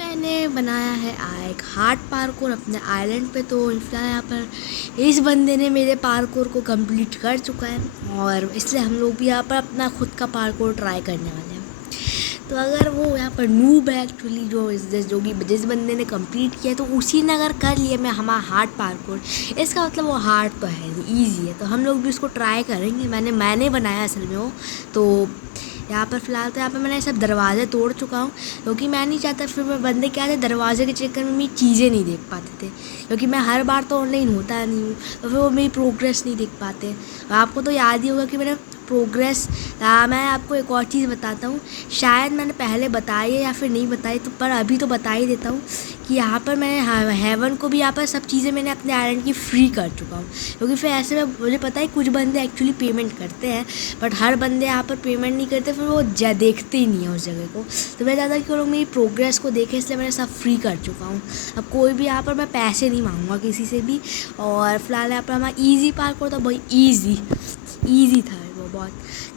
मैंने बनाया है एक हार्ड पार्कोर अपने आइलैंड पे। तो फिलहाल यहाँ पर इस बंदे ने मेरे पार्कोर को कंप्लीट कर चुका है और इसलिए हम लोग भी यहाँ पर अपना खुद का पार्कोर ट्राई करने वाले हैं। तो अगर वो यहाँ पर नूब है एक्चुअली जो कि जिस बंदे ने कंप्लीट किया है, तो उसी ने अगर कर लिया मैं हमारा हार्ड पार्कोर, इसका मतलब वो हार्ड तो है, ईजी है। तो हम लोग भी उसको ट्राई करेंगे। मैंने बनाया असल में वो। तो यहाँ पर फ़िलहाल तो यहाँ पर मैंने सब दरवाज़े तोड़ चुका हूँ, क्योंकि मैं नहीं चाहता फिर मैं बंदे क्या थे दरवाजे के चक्कर में मेरी चीज़ें नहीं देख पाते थे, क्योंकि मैं हर बार तो ऑनलाइन होता नहीं हूँ, तो फिर वो मेरी प्रोग्रेस नहीं देख पाते। और आपको तो याद ही होगा कि मैंने प्रोग्रेस, मैं आपको एक और चीज़ बताता हूँ, शायद मैंने पहले बताई है या फिर नहीं बताई, तो पर अभी तो बता ही देता हूँ कि यहाँ पर मैंने हेवन को भी यहाँ पर सब चीज़ें मैंने अपने आइलैंड की फ्री कर चुका हूँ, क्योंकि फिर ऐसे में मुझे पता है कुछ बंदे एक्चुअली पेमेंट करते हैं, बट हर बंदे यहाँ पर पेमेंट नहीं करते, फिर वो देखते ही नहीं है उस जगह को। तो मैं चाहता कि वो लोग मेरी प्रोग्रेस को देखें, इसलिए मैंने सब फ्री कर चुका हूँ। अब कोई भी यहाँ पर मैं पैसे नहीं मांगूंगा किसी से भी। और फिलहाल यहाँ पर हमारा ईजी पार्क होता, बहुत ईजी था वो बहुत।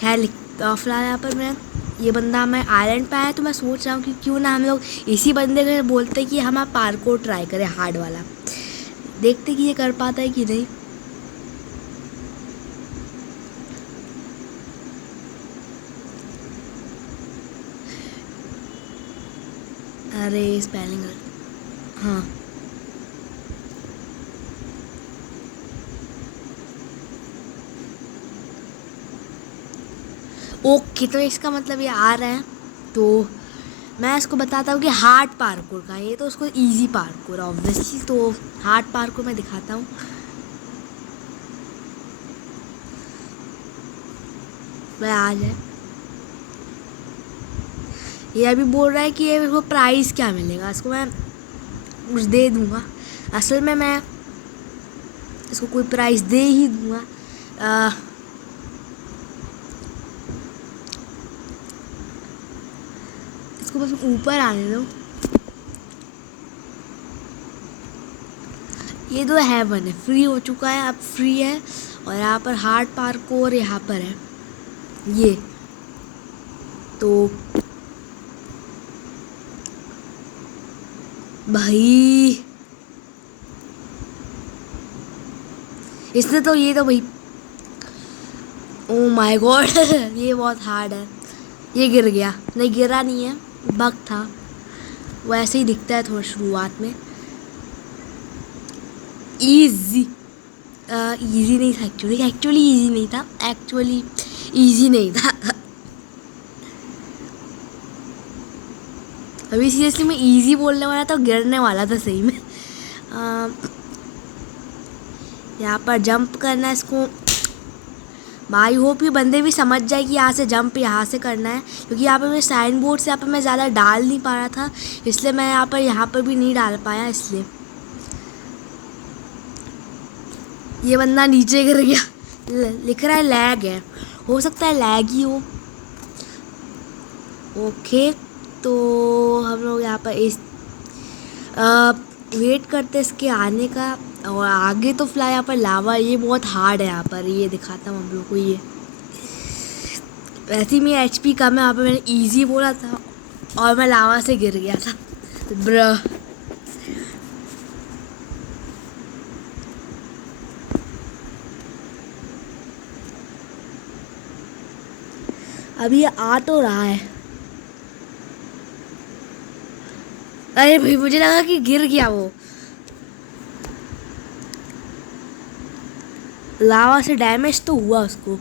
खैर फिलहाल यहाँ पर मैं ये बंदा मैं आइलैंड पे आया, तो मैं सोच रहा हूँ कि क्यों ना हम लोग इसी बंदे को बोलते कि हम आप पार्कोर ट्राई करें हार्ड वाला, देखते कि ये कर पाता है कि नहीं। अरे स्पेलिंग, हाँ ओके, तो इसका मतलब ये आ रहा है। तो मैं इसको बताता हूँ कि हार्ड पार्कोर का, ये तो उसको इजी पार्कोर ऑब्वियसली। तो हार्ड पार्कोर मैं दिखाता हूँ। मैं आ जाए, ये अभी बोल रहा है कि ये इसको प्राइस क्या मिलेगा, इसको मैं कुछ दे दूँगा। असल में मैं इसको कोई प्राइस दे ही दूँगा। इसको बस ऊपर आने दो। ये दो हेवन है, फ्री हो चुका है, अब फ्री है। और यहाँ पर हार्ड पार्कोर यहाँ पर है ये। तो भाई इसने तो ये तो भाई, ओ माय गॉड ये बहुत हार्ड है। ये गिर गया, नहीं गिरा नहीं है, बग था, वो ऐसे ही दिखता है थोड़ा शुरुआत में। ईजी ईजी नहीं था एक्चुअली ईजी नहीं था, ईजी नहीं था अभी सीरियसली मैं ईजी बोलने वाला था, गिरने वाला था सही में। यहाँ पर जंप करना है इसको। आई होप ये बंदे भी समझ जाए कि यहाँ से जंप यहाँ से करना है, क्योंकि यहाँ पर मेरे साइन बोर्ड से यहाँ पर मैं ज़्यादा डाल नहीं पा रहा था, इसलिए मैं यहाँ पर भी नहीं डाल पाया। इसलिए ये बंदा नीचे गिर गया, लिख रहा है लैग है, हो सकता है लैग ही हो। ओके, तो हम लोग यहाँ पर इस वेट करते इसके आने का। और आगे तो फिलहाल यहाँ पर लावा, ये बहुत हार्ड है यहाँ पर, ये दिखाता हूँ हम लोग को। ये वैसे ही मेरा HP कम है, यहाँ पर मैंने इजी बोला था और मैं लावा से गिर गया था। तो ब्र अभी ये आ तो रहा है। अरे भाई मुझे लगा कि गिर गया वो, लावा से डैमेज तो हुआ उसको।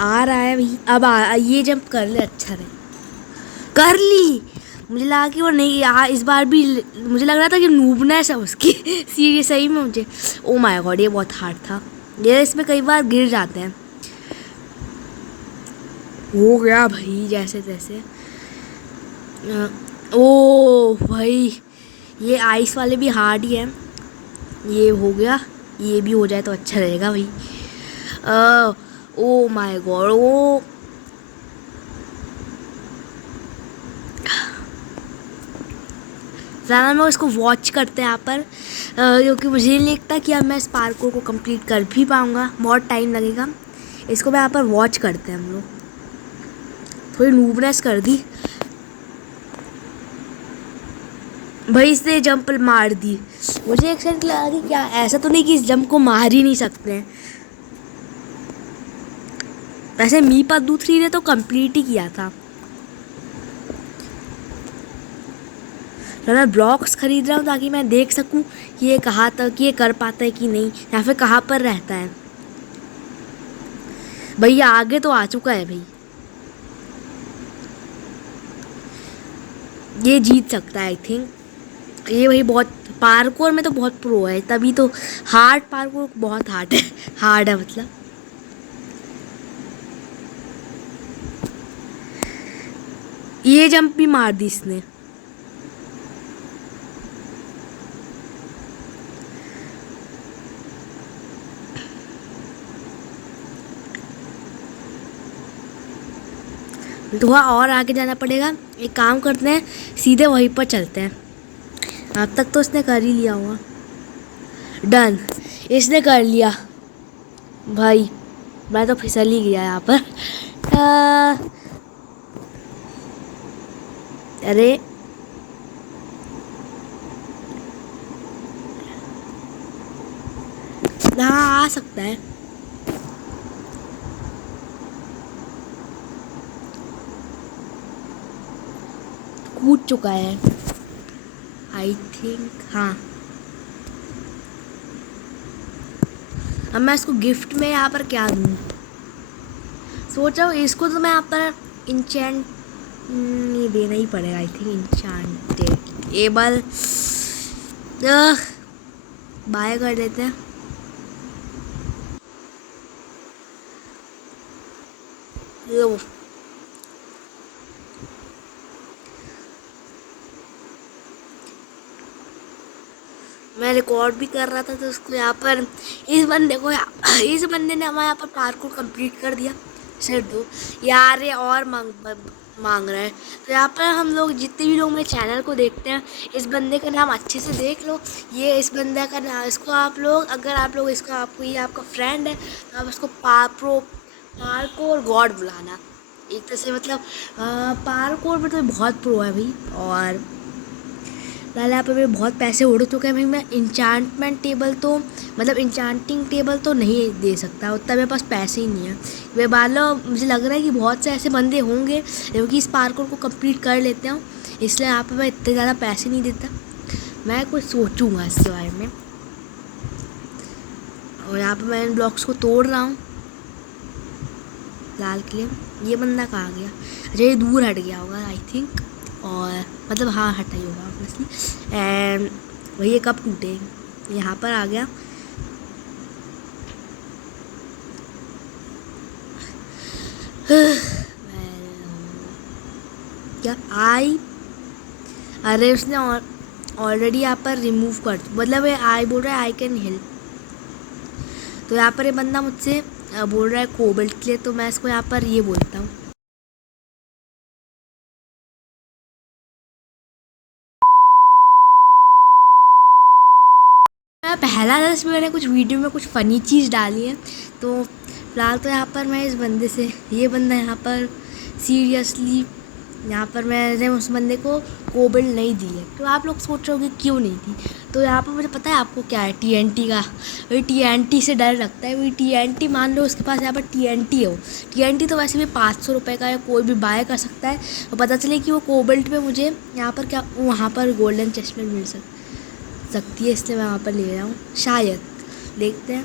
आ रहा है भाई, अब ये जंप कर ले, अच्छा रहे, कर ली। मुझे लगा कि वो नहीं इस बार भी, मुझे लग रहा था कि नूबनेस है उसकी सीरियस सही में मुझे। ओ माय गॉड, ये बहुत हार्ड था, ये इसमें कई बार गिर जाते हैं। हो गया भाई जैसे तैसे। ओ भाई ये आइस वाले भी हार्ड ही हैं। ये हो गया, ये भी हो जाए तो अच्छा रहेगा भाई। ओ माय गॉड, ओ ज़्यादा मैं इसको वॉच करते हैं यहाँ पर, क्योंकि मुझे नहीं लगता कि अब मैं इस पार्कोर को कंप्लीट कर भी पाऊँगा, बहुत टाइम लगेगा। इसको मैं यहाँ पर वॉच करते हैं हम लोग। थोड़ी नूबनेस कर दी, भाई इसने जंप मार दी। मुझे एक सेकंड लगा कि क्या ऐसा तो नहीं कि इस जंप को मार ही नहीं सकते हैं। वैसे मीपा दूसरी ने तो कंप्लीट ही किया था। तो मैं ब्लॉक्स खरीद रहा हूँ ताकि मैं देख सकूँ कि ये कहाँ तक ये कर पाता है कि नहीं, या फिर कहाँ पर रहता है। भैया आगे तो आ चुका है भाई, ये जीत सकता है आई थिंक। ये भाई बहुत पार्कोर में तो बहुत प्रो है, तभी तो हार्ड पार्कोर बहुत हार्ड है। हार्ड है मतलब। ये जंप भी मार दी इसने। थोड़ा और आगे जाना पड़ेगा। एक काम करते हैं, सीधे वहीं पर चलते हैं। अब तक तो इसने कर ही लिया हुआ। डन, इसने कर लिया भाई। मैं तो फिसल ही गया यहाँ पर। अरे हाँ, आ सकता है। कूद चुका है आई थिंक। हाँ, अब मैं इसको गिफ्ट में यहाँ पर क्या दूँ? सोचा इसको तो मैं यहाँ पर इंचेंट नहीं देना ही पड़ेगा I think. Enchanted able by कर देते हैं। लो मैं रिकॉर्ड भी कर रहा था तो उसको यहाँ पर इस बंदे ने हमारे यहाँ पर पार्कोर कंप्लीट कर दिया। सर दो यार, ये और मांग रहा है। तो यहाँ पर हम लोग जितने भी लोग मेरे चैनल को देखते हैं, इस बंदे का नाम अच्छे से देख लो। ये इस बंदे का नाम, इसको आप लोग अगर आप लोग इसको आपको ये आपका फ्रेंड है तो आप इसको पार्कोर गॉड बुलाना। एक तरह से मतलब पार्कोर में तो बहुत प्रो है भाई। और लाल यहाँ पर मेरे बहुत पैसे उड़ चुके हैं भाई। मैं इंचांटमेंट टेबल तो मतलब इंचांटिंग टेबल तो नहीं दे सकता, उतना मेरे पास पैसे ही नहीं है। वे बालो मुझे लग रहा है कि बहुत से ऐसे बंदे होंगे जो कि इस पार्कोर को कंप्लीट कर लेते हो, इसलिए यहाँ पर मैं इतने ज़्यादा पैसे नहीं देता। मैं कुछ सोचूंगा इसके बारे में। और यहाँ पर मैं इन ब्लॉक्स को तोड़ रहा हूँ लाल के लिए। ये बंदा कहाँ गया? अच्छा, ये दूर हट गया होगा आई थिंक। और मतलब हाँ, हटा ही होगा ऑब्वियसली। एंड वही ये कब टूटे? यहाँ पर आ गया। क्या आई? अरे उसने ऑलरेडी यहाँ पर रिमूव कर, मतलब ये आई बोल रहा है आई कैन हेल्प। तो यहाँ पर ये बंदा मुझसे बोल रहा है कोबल्ट के लिए, तो मैं इसको यहाँ पर ये बोलता हूँ। पहला था इसमें मैंने कुछ वीडियो में कुछ फ़नी चीज़ डाली है। तो फिलहाल तो यहाँ पर मैं इस बंदे से, ये बंदा यहाँ पर सीरियसली, यहाँ पर मैंने उस बंदे को कोबल्ट नहीं दी है। तो आप लोग सोच रहे होगे क्यों नहीं दी? तो यहाँ पर मुझे पता है आपको क्या है, TNT का। वही TNT से डर लगता है। वही TNT, मान लो उसके पास यहाँ पर TNT हो। TNT तो वैसे भी 500 रुपये का है, कोई भी बाय कर सकता है। तो पता चले कि वो कोबल्ट में मुझे यहाँ पर क्या, वहाँ पर गोल्डन चेस्टनट मिल सकती है, इसलिए मैं वहाँ पर ले रहा हूँ शायद। देखते हैं।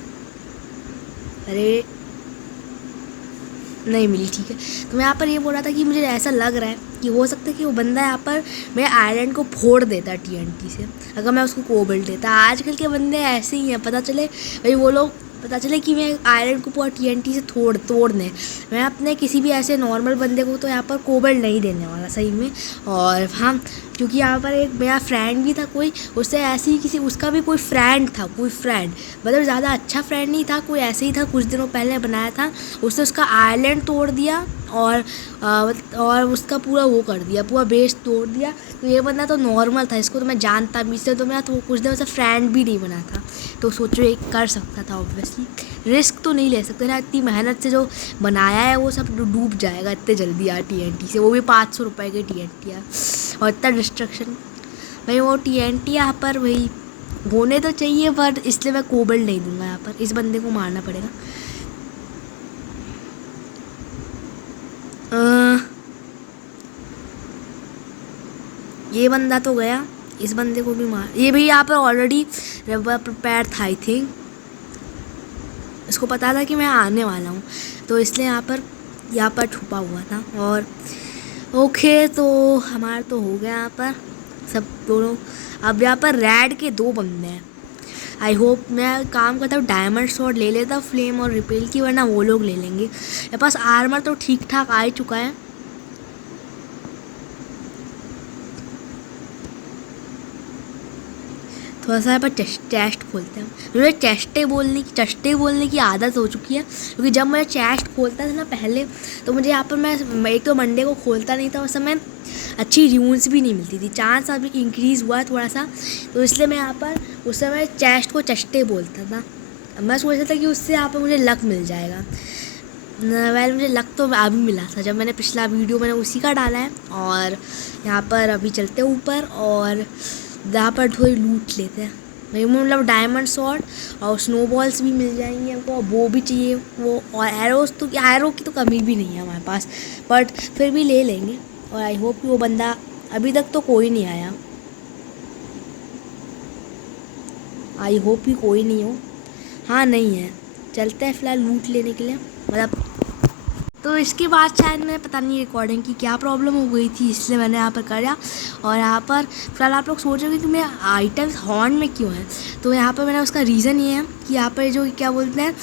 अरे नहीं मिली, ठीक है। तो मैं यहाँ पर ये बोल रहा था कि मुझे ऐसा लग रहा है कि हो सकता है कि वो बंदा यहाँ पर मेरे आयरन को फोड़ देता TNT से, अगर मैं उसको कोबल्ट देता। आजकल के बंदे ऐसे ही हैं, पता चले भाई वो लोग, पता चले कि मैं आयरन को पूरा TNT से तोड़ने। मैं अपने किसी भी ऐसे नॉर्मल बंदे को तो यहाँ पर कोबल्ट नहीं देने वाला सही में। और हाँ, क्योंकि यहाँ पर एक मेरा फ्रेंड भी था कोई, उससे ऐसे ही किसी, उसका भी कोई फ्रेंड था, कोई फ्रेंड मतलब ज़्यादा अच्छा फ्रेंड नहीं था, कोई ऐसे ही था, कुछ दिनों पहले बनाया था। उसने उसका आइलैंड तोड़ दिया और उसका पूरा वो कर दिया, पूरा बेस तोड़ दिया। तो ये बंदा तो नॉर्मल था, इसको तो मैं जानता भी, इसलिए तो मेरा तो कुछ दिन से फ्रेंड भी नहीं बना था। तो सोचो ये कर सकता था ऑब्वियसली। रिस्क तो नहीं ले सकते ना, इतनी मेहनत से जो बनाया है वो सब डूब जाएगा इतने जल्दी यार TNT से, वो भी 500 रुपये की TNT है। और इतना डिस्ट्रक्शन, भाई वो TNT यहाँ पर वही होने तो चाहिए, पर इसलिए मैं कोबल्ट नहीं दूंगा यहाँ पर, इस बंदे को मारना पड़ेगा। ये बंदा तो गया, इस बंदे को भी मार। ये भी यहाँ पर ऑलरेडी प्रिपेयर था आई थिंक, इसको पता था कि मैं आने वाला हूँ, तो इसलिए यहाँ पर छुपा हुआ था। और ओके, तो हमारा तो हो गया यहाँ पर सब दोनों। अब यहाँ पर रेड के 2 बंदे हैं। आई होप मैं काम करता हूँ, डायमंड स्वॉर्ड ले लेता हूँ फ्लेम और रिपेल की, वरना वो लोग ले लेंगे। मेरे पास आर्मर तो ठीक ठाक आ ही चुका है। थोड़ा सा यहाँ पर चेस्ट खोलते हैं। मुझे चेस्टे बोलने की आदत हो चुकी है, क्योंकि जब मैं चेस्ट खोलता था ना पहले, तो मुझे यहाँ पर मैं एक तो मंडे को खोलता नहीं था, उस समय अच्छी र्यून्स भी नहीं मिलती थी। चांस अभी इंक्रीज़ हुआ थोड़ा सा, तो इसलिए मैं यहाँ पर उस समय चेस्ट को चेस्टे बोलता था। मैं सोचा था कि उससे यहाँ पर मुझे लक मिल जाएगा। वेल मुझे लक तो अभी मिला था, जब मैंने पिछला वीडियो मैंने उसी का डाला है। और यहाँ पर अभी चलते हैं ऊपर, और यहाँ पर थोड़ी लूट लेते हैं भाई, मतलब डायमंड स्वॉर्ड और स्नोबॉल्स भी मिल जाएंगी हमको, वो भी चाहिए वो, और एरो की तो कमी भी नहीं है हमारे पास, बट फिर भी ले लेंगे। और आई होप कि वो बंदा, अभी तक तो कोई नहीं आया, आई होप कि कोई नहीं हो। हाँ नहीं है, चलते हैं फ़िलहाल लूट लेने के लिए। मतलब तो इसके बाद शायद मैं पता नहीं रिकॉर्डिंग की क्या प्रॉब्लम हो गई थी, इसलिए मैंने यहाँ पर करा। और यहाँ पर फिलहाल आप लोग सोचोगे कि मेरा आइटम्स हॉर्न में क्यों है, तो यहाँ पर मैंने उसका रीज़न ये है कि यहाँ पर जो क्या बोलते हैं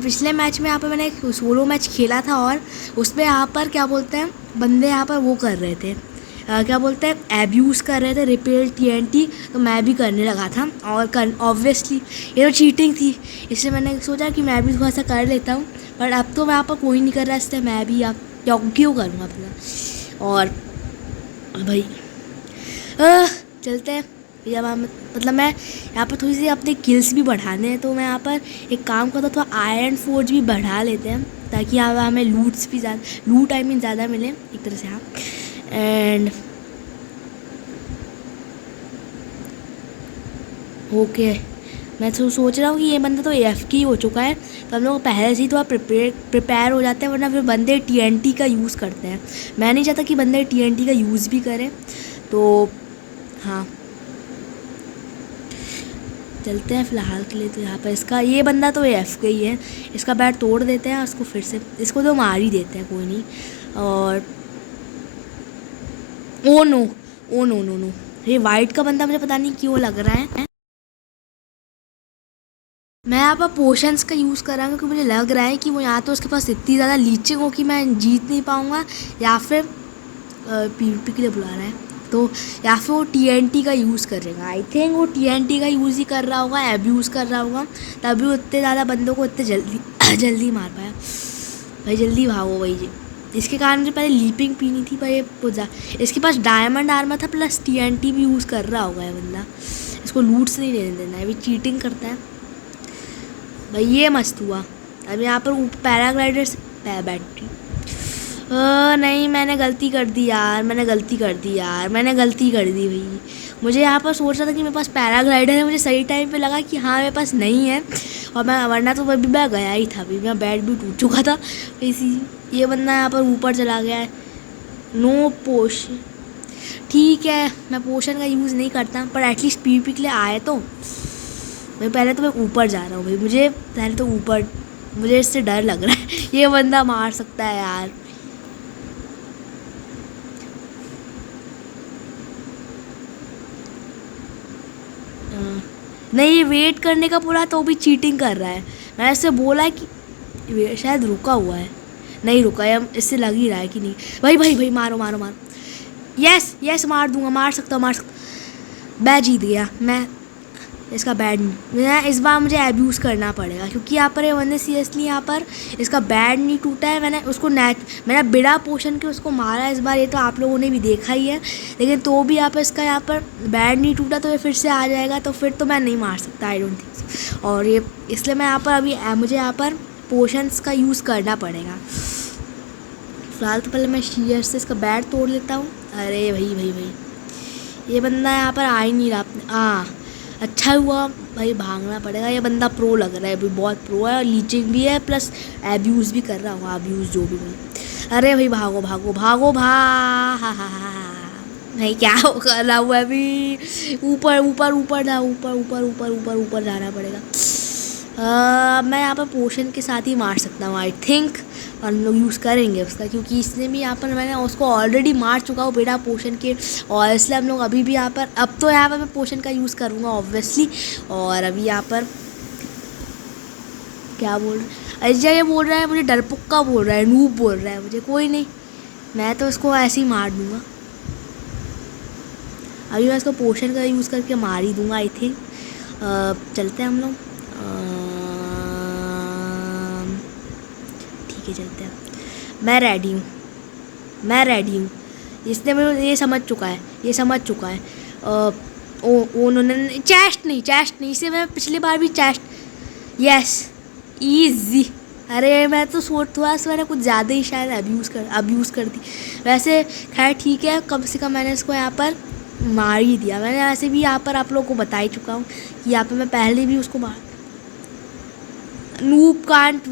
पिछले मैच में यहाँ पर मैंने एक सोलो मैच खेला था, और उसमें यहाँ पर क्या बोलते हैं बंदे यहाँ पर वो कर रहे थे, क्या बोलते हैं एब्यूज़ कर रहे थे रिपेल TNT, तो मैं भी करने लगा था। और ऑब्वियसली ये तो चीटिंग थी, इसलिए मैंने सोचा कि मैं भी थोड़ा सा कर लेता हूँ। पर अब तो यहाँ पर कोई नहीं कर रहा, इसलिए मैं भी आप क्यों करूँगा अपना। और भाई चलते हैं जब मतलब मैं यहाँ पर थोड़ी सी अपने किल्स भी बढ़ाने हैं, तो मैं यहाँ पर एक काम करता हूँ, थोड़ा आयरन फोर्ज भी बढ़ा लेते हैं, ताकि यहाँ पर हमें लूट आई मीन ज़्यादा मिले एक तरह से। हाँ, एंड ओके, मैं तो सोच रहा हूँ कि ये बंदा तो AFK हो चुका है, तो हम लोग पहले से ही थोड़ा प्रिपेयर हो जाते हैं, वरना फिर बंदे TNT का यूज़ करते हैं। मैं नहीं चाहता कि बंदे TNT का यूज़ भी करें, तो हाँ चलते हैं फ़िलहाल के लिए। तो यहाँ पर इसका ये बंदा तो AFK ही है, इसका बैट तोड़ देते हैं, उसको फिर से इसको तो मार ही देते हैं, कोई नहीं। और oh no oh no no no, ये वाइट का बंदा मुझे पता नहीं क्यों लग रहा है। मैं यहाँ पर पोशंस का यूज़ कर रहा हूँ, क्योंकि मुझे लग रहा है कि वो यहाँ तो उसके पास इतनी ज़्यादा लीचिंग हो कि मैं जीत नहीं पाऊँगा, या फिर PvP के लिए बुला रहा है, तो या फिर वो TNT का यूज़ करेगा। आई थिंक वो TNT का यूज़ ही कर रहा होगा, एब्यूज़ कर रहा होगा, तभी उतने ज़्यादा बंदों को इतने जल्दी मार पाया। भाई जल्दी भागो भाई जी, इसके कारण मुझे पहले लीपिंग पीनी थी, पर ये पूजा इसके पास डायमंड आर्मर था प्लस TNT भी यूज़ कर रहा होगा ये बंदा। इसको लूट से नहीं लेने देना है, अभी चीटिंग करता है भाई। ये मस्त हुआ। अब यहाँ पर पैराग्लाइडर से बैटरी नहीं, मैंने गलती कर दी भाई। मुझे यहाँ पर सोच रहा था कि मेरे पास पैराग्लाइडर है, मुझे सही टाइम पे लगा कि हाँ मेरे पास नहीं है, और मैं वरना तो अभी मैं गया ही था, अभी मेरा बैट भी टूट चुका था। इसी ये बंदा यहाँ पर ऊपर चला गया है। नो पोशन, ठीक है मैं पोशन का यूज़ नहीं करता, पर एटलीस्ट PvP के लिए आए तो भाई। पहले तो मैं ऊपर जा रहा हूँ भाई, मुझे इससे डर लग रहा है, ये बंदा मार सकता है यार। नहीं, ये वेट करने का पूरा तो भी चीटिंग कर रहा है। मैंने इससे बोला है कि शायद रुका हुआ है, नहीं रुका है, इससे लग ही रहा है कि नहीं। भाई मारो। यस मार सकता मैं जीत गया। मैं इसका बैड नहीं, इस बार मुझे एब्यूज़ करना पड़ेगा, क्योंकि यहाँ पर ये बंदे सीरियसली यहाँ पर इसका बैड नहीं टूटा है। मैंने बिना पोशन के उसको मारा है इस बार, ये तो आप लोगों ने भी देखा ही है, लेकिन तो भी इसका यहाँ पर बैड नहीं टूटा, तो ये फिर से आ जाएगा, तो फिर तो मैं नहीं मार सकता, आई डोंट थिंक। और ये इसलिए मैं यहाँ पर अभी मुझे यहाँ पर पोशंस का यूज़ करना पड़ेगा। फिलहाल तो पहले मैं शीयर से इसका बैट तोड़ लेता हूँ। अरे भाई ये बंदा यहाँ पर आ ही नहीं रहा अपने। अच्छा हुआ भाई, भागना पड़ेगा। ये बंदा प्रो लग रहा है, अभी बहुत प्रो है, और लीचिंग भी है प्लस एब्यूज़ भी कर रहा हूँ, अब्यूज़ जो भी बोले। अरे भाई भागो भागो भागो भाई क्या कर रहा हूँ अभी? ऊपर ऊपर ऊपर जा, ऊपर ऊपर ऊपर ऊपर ऊपर जाना पड़ेगा। मैं यहाँ पर पोशन के साथ ही मार सकता हूँ आई थिंक, और हम लोग यूज़ करेंगे उसका, क्योंकि इसने भी यहाँ पर मैंने उसको ऑलरेडी मार चुका हूँ बिना पोशन के, और इसलिए हम लोग अभी भी यहाँ पर, अब तो यहाँ पर मैं पोशन का यूज़ करूँगा ऑब्वियसली। और अभी यहाँ पर क्या बोल रहा है अजय? ये बोल रहा है मुझे डरपुक्का बोल रहा है, नूब बोल रहा है मुझे। कोई नहीं, मैं तो उसको ऐसे ही मार दूँगा। अभी मैं इसको पोशन का यूज़ करके मार ही दूँगा आई थिंक। चलते हैं हम लोग। ठीक है चलते हैं। मैं रेडी हूँ, मैं रेडी हूँ। इसने मुझे ये समझ चुका है, ये समझ चुका है। उन्होंने चेस्ट नहीं, इसे मैं पिछली बार भी चेस्ट, यस ईजी। अरे मैं तो थोड़ा सा मैंने कुछ ज़्यादा ही शायद अब्यूज़ कर दी। वैसे खैर ठीक है, कम से कम मैंने इसको यहाँ पर मार ही दिया। मैंने ऐसे भी यहाँ पर आप लोगों को बता ही चुका हूँ कि यहाँ पर मैं पहले भी उसको मार, नूब कांट।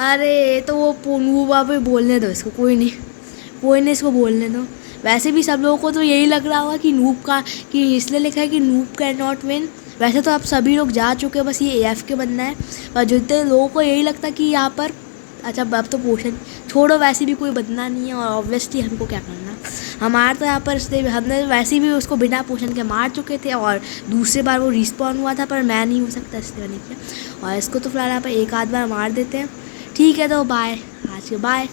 अरे तो वो नूब आप बोलने दो इसको, कोई नहीं इसको बोलने दो। वैसे भी सब लोगों को तो यही लग रहा होगा कि नूब का, कि इसलिए लिखा है कि नूब कैन नॉट विन। वैसे तो आप सभी लोग जा चुके हैं, बस ये AF के बनना है। पर जितने लोगों को यही लगता कि यहाँ पर, अच्छा अब तो पोशन छोड़ो, वैसे भी कोई बदना नहीं है, और ऑब्वियसली हमको क्या करना, हमारा तो यहाँ पर इसलिए हमने वैसे भी उसको बिना पोशन के मार चुके थे, और दूसरी बार वो रिस्पॉन हुआ था, पर मैं नहीं हो सकता इसलिए मैंने किया। और इसको तो फिलहाल यहाँ पर एक आध बार मार देते हैं। ठीक है तो बाय, आज के बाय।